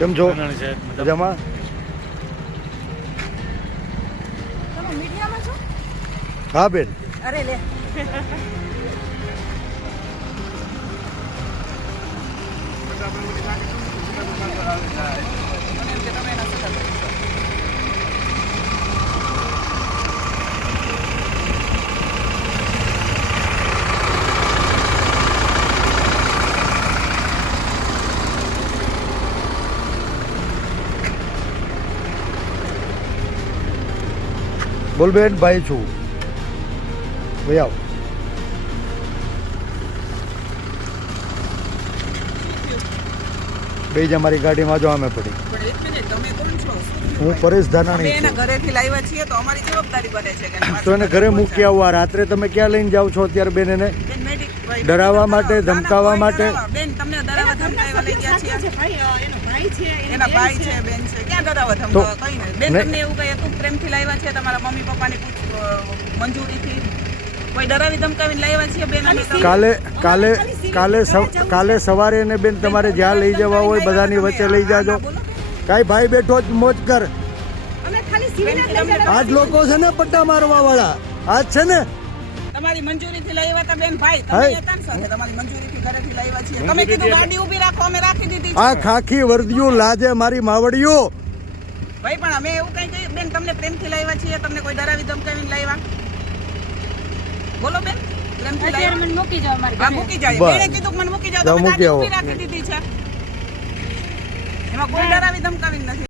કેમ છો? મજામાં. તમે મીડિયામાં છો? હા બેન. અરે લે. બેન ભાઈ છું. ભાઈ આવ. બે જ અમારી ગાડીમાં જો અમે પડી. હું પરેશ ધાનાણી એના ઘરેથી લાવ્યા છીએ તો અમારી જવાબદારી બને છે એને તો એને ઘરે મૂકી આવવા રાત્રે. તમે ક્યાં લઈને જાઓ છો અત્યારે બેન એને ડરાવવા માટે, ધમકાવવા માટે? બેન તમને ડરાવવા ધમકાવવા લઈ ગયા છે ભાઈ એનો ભાઈ છે એના ભાઈ છે. બેન છે. ક્યાં ડરાવવા ધમકાવવા? કઈ નહીં બેન ને- તમને એવું કઈ હતું? પ્રેમથી લાવ્યા છે તમારા મમ્મી પપ્પાની મંજૂરીથી? કોઈ ડરાવી ધમકાવીને લાવ્યા છે બેન કાલે કાલે કાલે કાલે સવારે એને બેન તમારે જ્યાં લઈ જવા હોય બધાની વચ્ચે લઈ જાજો. કાંઈ ભાઈ બેઠો જ મોજ કર. આજ લોકો છે ને પટ્ટા મારવા વાળા. આજ છે ને તમારી મંજૂરીથી લાવ્યા હતા બેન ભાઈ. તમે હતા ને સાથે તમારી મંજૂરીથી ઘરેથી લાવ્યા છીએ. તમે કીધું ગાડી ઊભી રાખો અમે રાખી દીધી આ ખાખી વર્દિયું લાજે મારી માવડિયું. ભાઈ પણ અમે એવું કઈ કહી બેન તમને પ્રેમથી લાવ્યા છીએ તમને કોઈ ડરાવી ધમકાવીને લાવ્યા? બોલો બેન પ્રેમથી લાવ્યા? મને મૂકી જાવ મારી હા મૂકી જાય. કીધું મને મૂકી જાવ મૂકી રાખી દીધી છે. એમાં કોઈ ડરાવી ધમકાવી નથી.